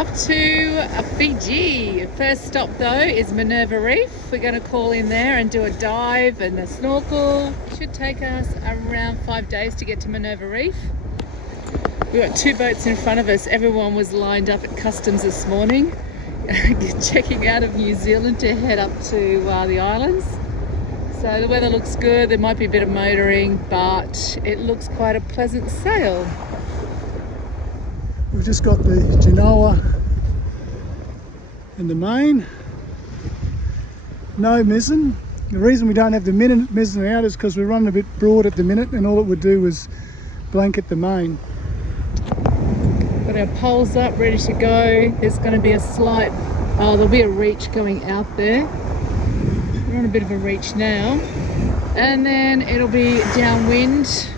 Off to Fiji. First stop though is Minerva Reef. We're going to call in there and do a dive and a snorkel. It should take us around 5 days to get to Minerva Reef. We've got 2 boats in front of us. Everyone was lined up at customs this morning, checking out of New Zealand to head up to the islands. So the weather looks good. There might be a bit of motoring, but it looks quite a pleasant sail. We've just got the Genoa in the main. No mizzen. The reason we don't have the mizzen out is because we're running a bit broad at the minute, and all it would do was blanket the main. Got our poles up, ready to go. There's going to be a slight, there'll be a reach going out there. We're on a bit of a reach now. And then it'll be downwind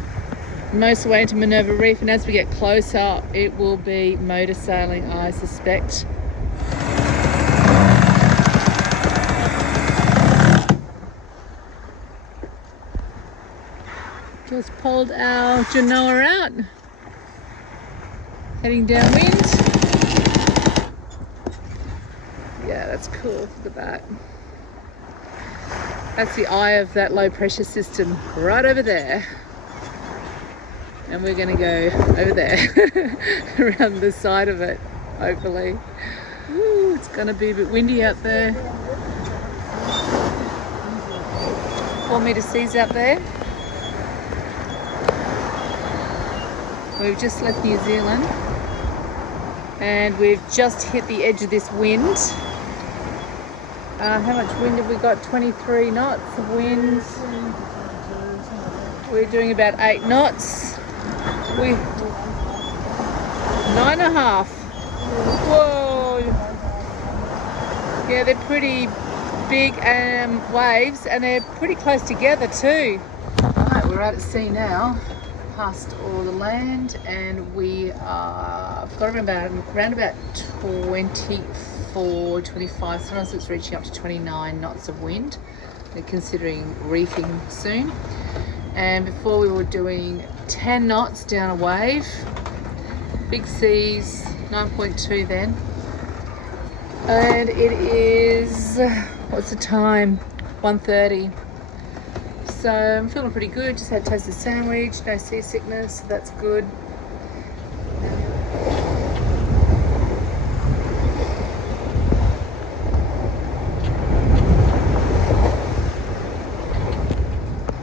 most of the way into Minerva Reef, and as we get closer it will be motor sailing, I suspect. Just pulled our Genoa out, heading downwind. Yeah, that's cool. Look at that. That's the eye of that low pressure system right over there. And we're going to go over there, around the side of it, hopefully. Ooh, it's going to be a bit windy out there. 4 metre seas out there. We've just left New Zealand and we've just hit the edge of this wind. How much wind have we got? 23 knots of wind. We're doing about 8 knots. 9.5. Whoa. Yeah, they're pretty big waves, and they're pretty close together too. Alright, we're out at sea now, past all the land, and we are got around about 24, 25, sometimes it's reaching up to 29 knots of wind. They're considering reefing soon. And before we were doing 10 knots down a wave, big seas, 9.2 then. And it is, what's the time? 1:30. So I'm feeling pretty good. Just had a toasted sandwich, no seasickness, so that's good.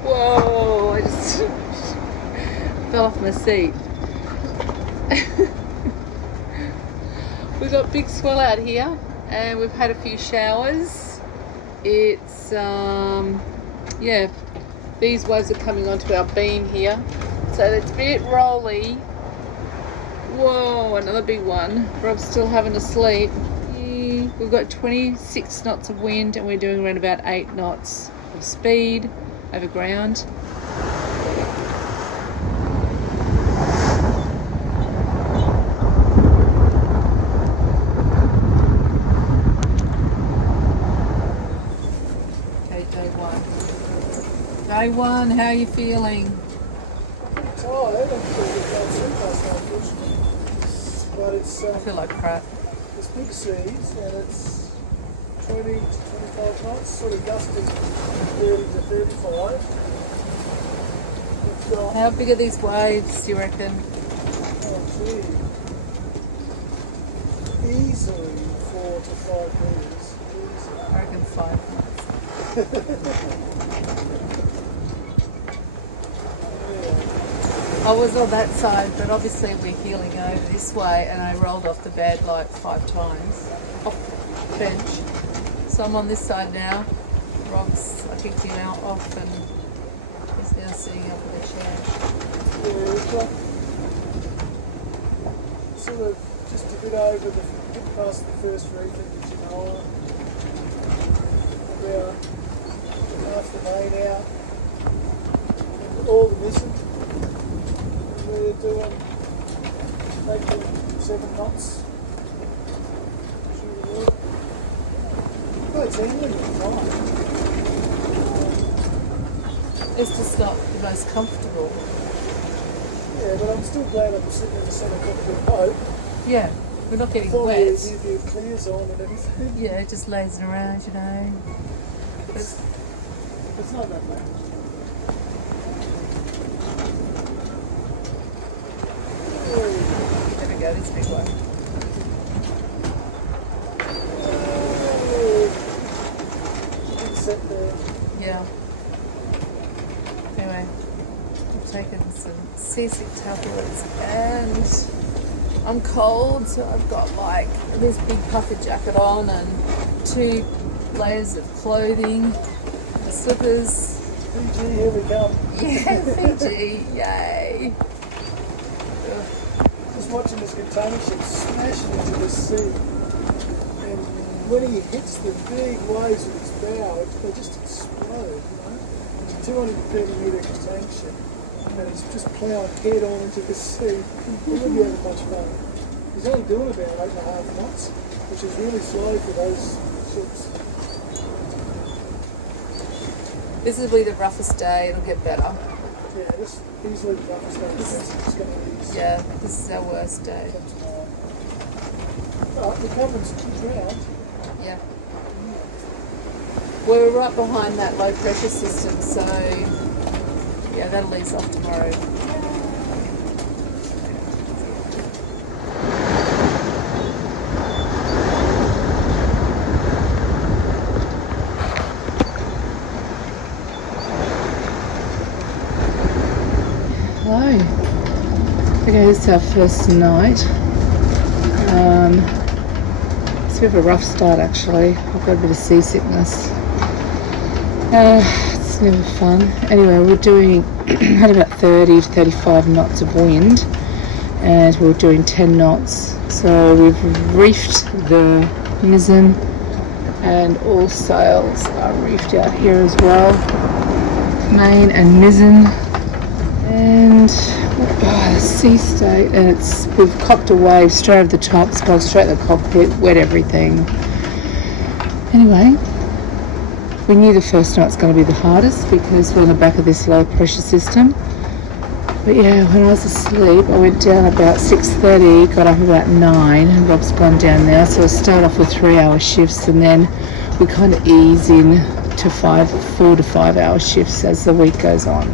Whoa, I just fell off my seat. We've got big swell out here and we've had a few showers. It's yeah, these waves are coming onto our beam here, so it's a bit rolly. Whoa, another big one. Rob's still having a sleep. We've got 26 knots of wind and we're doing around about 8 knots of speed over ground. Okay, day one. Day one, how are you feeling? I'm tired. I'm pretty good sleep last night, unfortunately. But it's I feel like crap. it's big seas and it's 20 to 25 knots, sort of gusting 30 to 35. We've got, How big are these waves, do you reckon? oh gee, easily 4 to 5 metres. Easily. I reckon 5 knots. I was on that side, but obviously we're heeling over this way, and I rolled off the bed like 5 times off the bench. So I'm on this side now. Rob's, I kicked him out off, and he's now sitting up in the chair. Yeah, we've got sort of just a bit over the, bit past the first reef in the Genoa. About half the main out. All the missing. We're doing 8.7 knots. Well, it's handling it fine. It's just not the most comfortable. Yeah, but I'm still glad I'm sitting in the centre cockpit boat. Yeah. We're not getting Before wet. you do clears on and everything. Yeah, just lazing around, you know. It's not that bad. There we go, this big one. Big set there. Yeah. Anyway, I'm taking some seasick tablets and I'm cold, so I've got like this big puffer jacket on and 2 layers of clothing, slippers. Fiji, here we come. Yeah, Fiji, yay. Ugh. Just watching this container ship smashing into the sea. And when he hits the big waves with his bow, they just explode, you know? It's a 230 metre container ship. And it's just ploughing head on into the sea. It wouldn't be having much fun. He's only doing about 8.5 knots, which is really slow for those ships. This will be the roughest day, it'll get better. Yeah, this easily the roughest day. It's going to ease. Yeah, this is our worst day. Oh, the cabin's ground. Yeah. We're right behind that low pressure system, so yeah, that'll ease off tomorrow. Hello. Okay, this is our first night. It's a bit of a rough start actually. I've got a bit of seasickness. It's never fun. Anyway, we're doing had about 30 to 35 knots of wind, and we're doing 10 knots. So we've reefed the mizzen, and all sails are reefed out here as well. Main and mizzen. And the sea state, and we've copped a wave straight over the top, it's gone straight in the cockpit, wet everything. Anyway, we knew the first night's going to be the hardest because we're on the back of this low pressure system. But yeah, when I was asleep, I went down about 6:30, got up about 9, and Rob's gone down now. So I start off with 3-hour shifts, and then we kind of ease in to 4 to 5 hour shifts as the week goes on.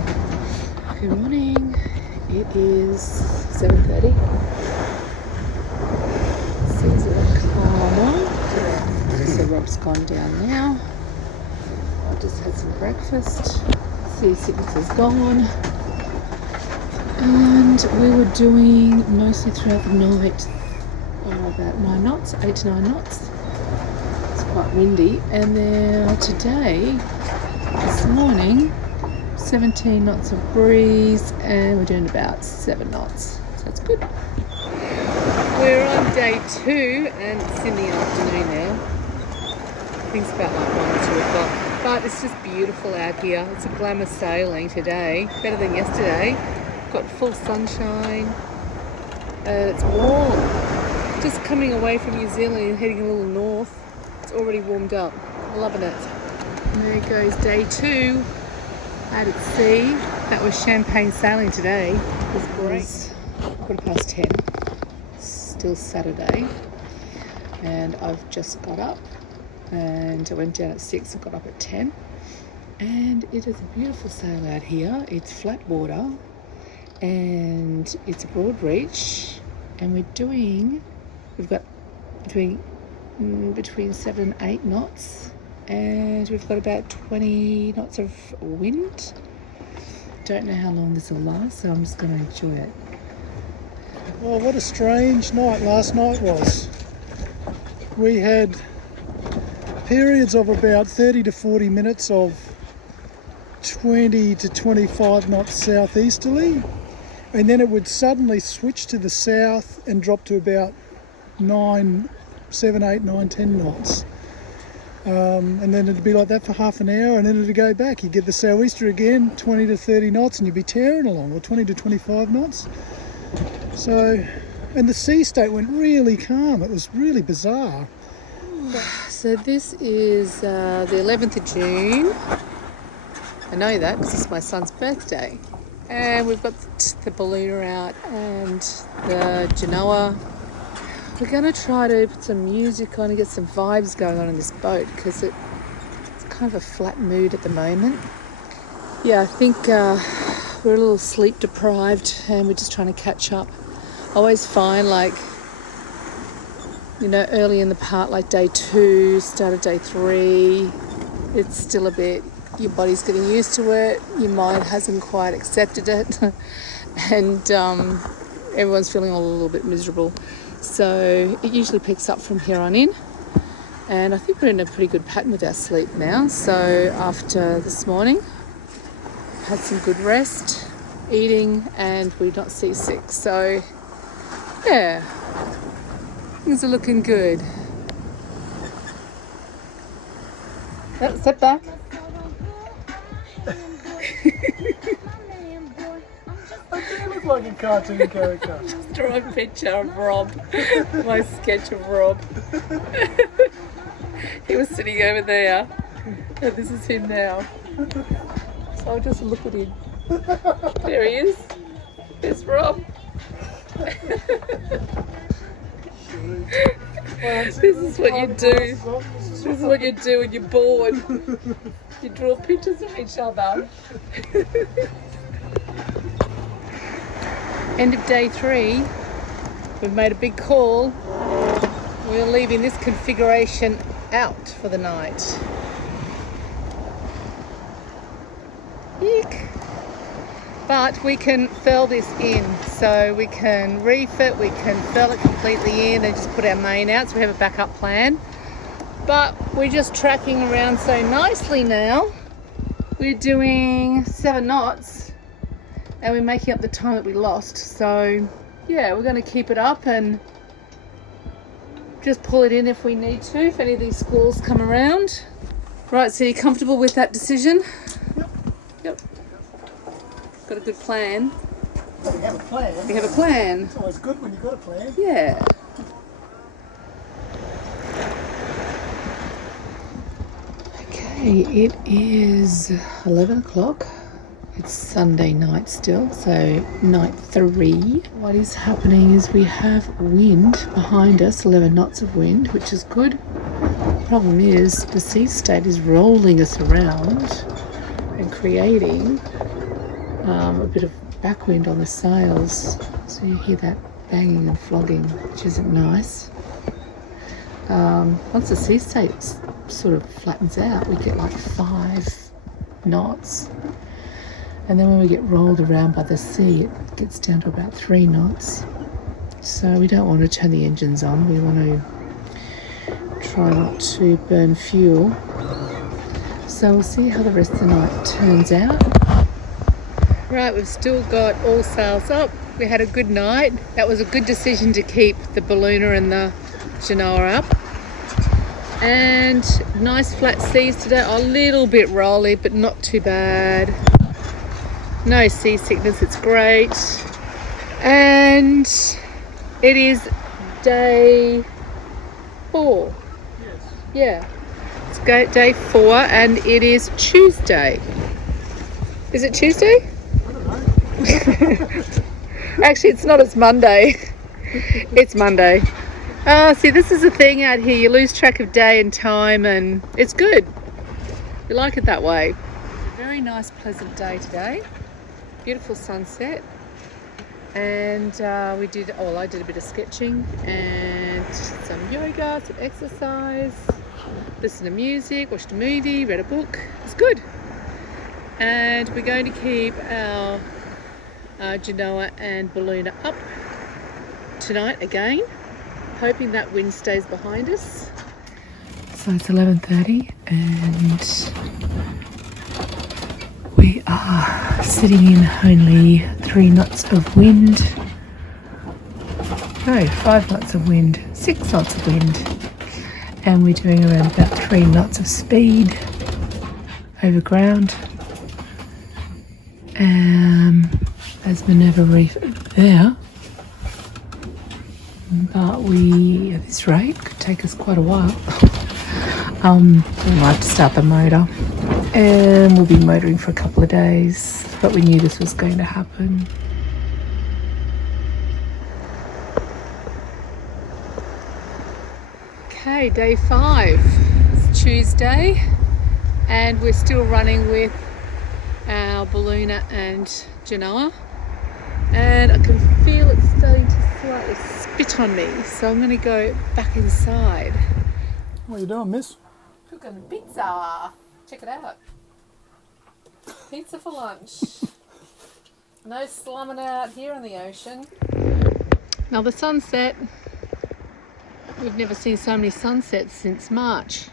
Good morning. It is 7:30. Seas are calmer. So Rob's gone down now. I just had some breakfast. Seasickness is gone. And we were doing mostly throughout the night about 9 knots, 8 to 9 knots. It's quite windy. And then today, this morning, 17 knots of breeze, and we're doing about 7 knots, so that's good. We're on day 2 and it's in the afternoon now. I think it's about like 1 or 2 o'clock, but it's just beautiful out here. It's a glamour sailing today, better than yesterday. Got full sunshine, it's warm. Just coming away from New Zealand and heading a little north, it's already warmed up. I'm loving it. And there goes day 2. Out at sea. That was champagne sailing today. It was great. 10:15. Still Saturday, and I've just got up, and I went down at 6 and got up at 10. And it is a beautiful sail out here. It's flat water, and it's a broad reach, and we've got between 7 and 8 knots. And we've got about 20 knots of wind. Don't know how long this will last, so I'm just going to enjoy it. Well, what a strange night last night was. We had periods of about 30 to 40 minutes of 20 to 25 knots southeasterly, and then it would suddenly switch to the south and drop to about 7, 8, 9, 10 knots. And then it'd be like that for half an hour, and then it'd go back. You'd get the sou'easter again, 20 to 30 knots, and you'd be tearing along, or 20 to 25 knots. So, and the sea state went really calm. It was really bizarre. So this is the 11th of June. I know that because it's my son's birthday. And we've got the ballooner out and the Genoa. We're going to try to put some music on and get some vibes going on in this boat because it's kind of a flat mood at the moment. Yeah, I think we're a little sleep deprived and we're just trying to catch up. I always find, like, you know, early in the part, like day 2, start of day 3, it's still a bit, your body's getting used to it, your mind hasn't quite accepted it, and everyone's feeling a little bit miserable. So it usually picks up from here on in, and I think we're in a pretty good pattern with our sleep now. So after this morning, had some good rest, eating, and we're not seasick. So yeah, things are looking good. Oh, step back. I do look like a cartoon character. Just draw a picture of Rob, my sketch of Rob. He was sitting over there, and this is him now. So I'll just look at him. There he is. There's Rob. This is what you do. This is what you do when you're bored. You draw pictures of each other. End of day 3. We've made a big call. We're leaving this configuration out for the night. Eek. But we can furl this in, so we can reef it, we can furl it completely in and just put our main out, so we have a backup plan. But we're just tracking around so nicely now. We're doing 7 knots and we're making up the time that we lost. So yeah, we're going to keep it up and just pull it in if we need to, if any of these squalls come around. Right, so you're comfortable with that decision? Yep. Got a good plan. We have a plan. We have a plan. It's always good when you've got a plan. Yeah. Okay, it is 11 o'clock. It's Sunday night still, so night 3. What is happening is we have wind behind us, 11 knots of wind, which is good. Problem is the sea state is rolling us around and creating a bit of backwind on the sails, so you hear that banging and flogging, which isn't nice. Once the sea state sort of flattens out, we get like 5 knots, and then when we get rolled around by the sea, it gets down to about 3 knots. So we don't want to turn the engines on. We want to try not to burn fuel. So we'll see how the rest of the night turns out. Right, we've still got all sails up. We had a good night. That was a good decision to keep the ballooner and the Genoa up. And nice flat seas today, a little bit rolly, but not too bad. No seasickness, it's great. And it is day 4. Yes. Yeah, it's day 4 and it is Tuesday. Is it Tuesday? I don't know. Actually, it's not, it's Monday. It's Monday. See, this is the thing out here. You lose track of day and time, and it's good. You like it that way. A very nice, pleasant day today. Beautiful sunset. And I did a bit of sketching and some yoga, some exercise, listened to music, watched a movie, read a book. It's good. And we're going to keep our Genoa and Ballooner up tonight again, hoping that wind stays behind us. So it's 11:30 and we are sitting in only 3 knots of wind. No, 5 knots of wind, 6 knots of wind. And we're doing around about 3 knots of speed over ground. There's Minerva Reef there. But at this rate, could take us quite a while. We'll have to start the motor. And we'll be motoring for a couple of days. But we knew this was going to happen. Okay, day 5. It's Tuesday and we're still running with our ballooner and genoa, and I can feel it starting to slightly spit on me, so I'm going to go back inside. What are you doing, miss? Cooking pizza. Check it out. Pizza for lunch. No slumming out here on the ocean. Now the sunset. We've never seen so many sunsets since March.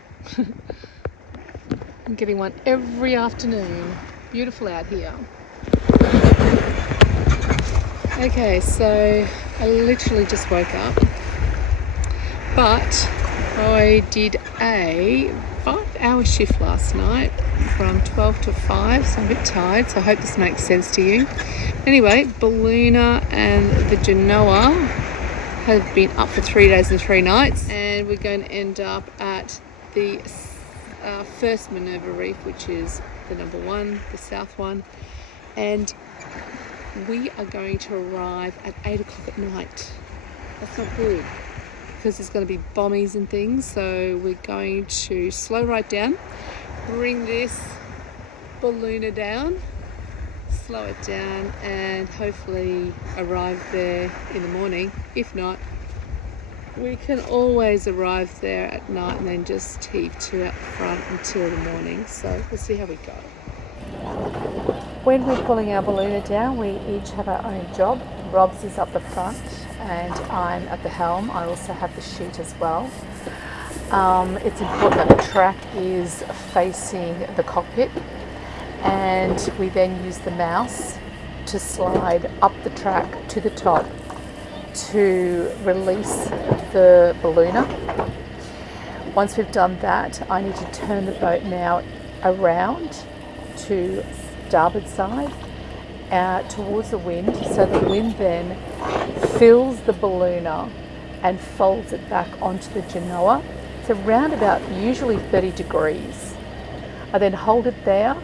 I'm getting one every afternoon. Beautiful out here. Okay, so I literally just woke up, but I did a 5-hour shift last night from 12 to 5, so I'm a bit tired, so I hope this makes sense to you. Anyway, ballooner and the genoa have been up for 3 days and 3 nights, and we're going to end up at the first Minerva Reef, which is the number 1, the south one, and we are going to arrive at 8 o'clock at night. That's not good because there's going to be bommies and things, so we're going to slow right down, bring this ballooner down, slow it down, and hopefully arrive there in the morning. If not, we can always arrive there at night and then just heave to out front until the morning. So we'll see how we go. When we're pulling our ballooner down, we each have our own job. Rob's is up the front and I'm at the helm. I also have the sheet as well. It's important that the track is facing the cockpit, and we then use the mouse to slide up the track to the top to release the ballooner. Once we've done that, I need to turn the boat now around to starboard side towards the wind, so the wind then fills the ballooner and folds it back onto the genoa. It's around about usually 30 degrees. I then hold it there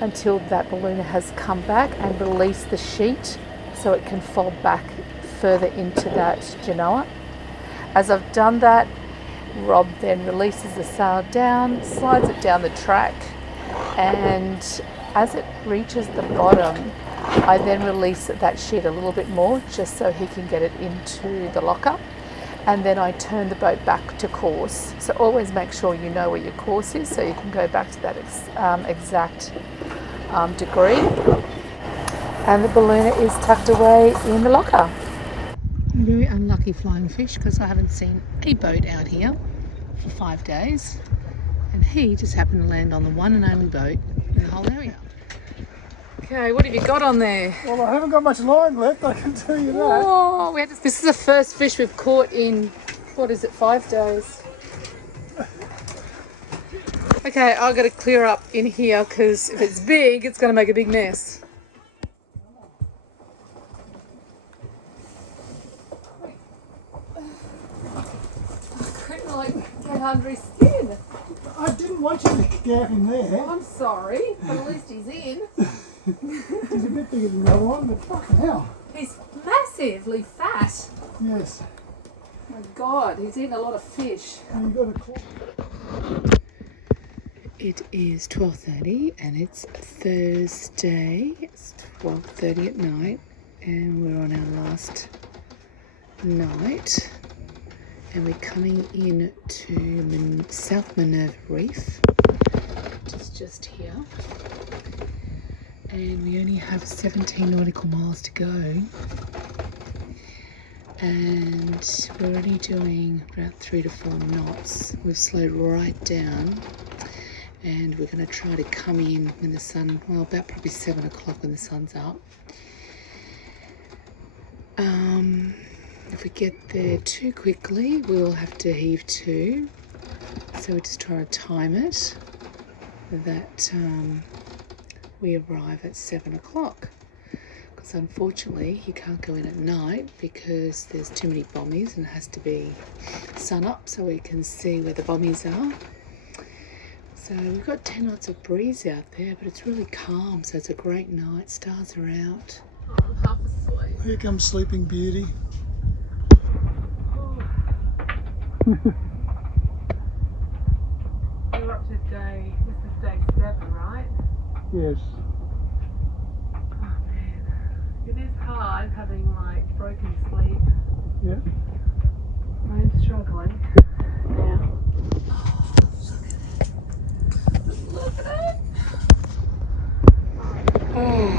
until that ballooner has come back and release the sheet so it can fold back further into that genoa. As I've done that, Rob then releases the sail down, slides it down the track, and as it reaches the bottom, I then release that sheet a little bit more just so he can get it into the locker, and then I turn the boat back to course. So always make sure you know where your course is so you can go back to that exact degree. And the ballooner is tucked away in the locker. Very unlucky flying fish because I haven't seen a boat out here for 5 days, and he just happened to land on the one and only boat in the whole area. Okay, what have you got on there? Well, I haven't got much line left, I can tell you that. Oh, this is the first fish we've caught in, what is it, 5 days? Okay, I've got to clear up in here because if it's big, it's going to make a big mess. Get under his skin. I didn't want you to get him there. I'm sorry, but at least he's in. He's a bit bigger than the other one, but fucking hell. He's massively fat. Yes. Oh my God, he's eaten a lot of fish. And you got a claw. It is 12:30 and it's Thursday. It's 12:30 at night and we're on our last night. And we're coming in to South Minerva Reef, which is just here. And we only have 17 nautical miles to go. And we're only doing about 3 to 4 knots. We've slowed right down. And we're going to try to come in when the sun, well, about probably 7 o'clock when the sun's up. If we get there too quickly, we'll have to heave to. So we're just trying to time it that we arrive at 7 o'clock. Because unfortunately, you can't go in at night because there's too many bommies and it has to be sun up so we can see where the bommies are. So we've got 10 knots of breeze out there, but it's really calm, so it's a great night. Stars are out. Oh, I'm half asleep. Here comes Sleeping Beauty. we're up to day, this is day 7, right? Yes. Oh man, it is hard having like broken sleep. Yeah. I'm struggling now. Look at it! Oh,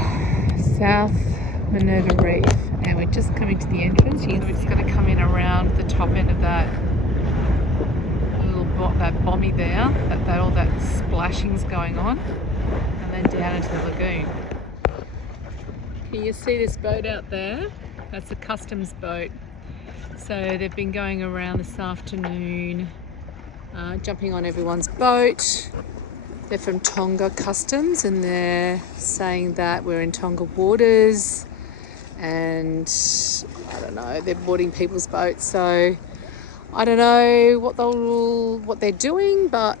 South Minerva Reef, and we're just coming to the entrance. We're just going to come in around the top end of that little that bommy there, that all that splashing's going on, and then down into the lagoon. Can you see this boat out there? That's a customs boat. So they've been going around this afternoon, jumping on everyone's boat. They're from Tonga Customs, and they're saying that we're in Tonga waters, and I don't know, they're boarding people's boats. So I don't know what they're doing, but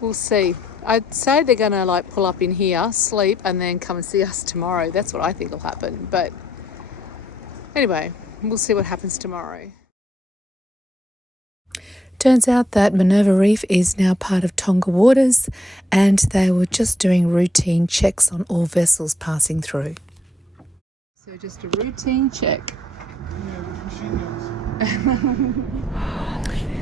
we'll see. I'd say they're gonna like pull up in here, sleep, and then come and see us tomorrow. That's what I think will happen. But anyway, we'll see what happens tomorrow. Turns out that Minerva Reef is now part of Tonga waters, and they were just doing routine checks on all vessels passing through. So just a routine check.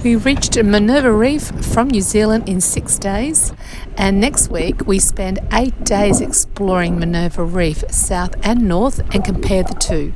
We reached Minerva Reef from New Zealand in 6 days, and next week we spend 8 days exploring Minerva Reef south and north and compare the two.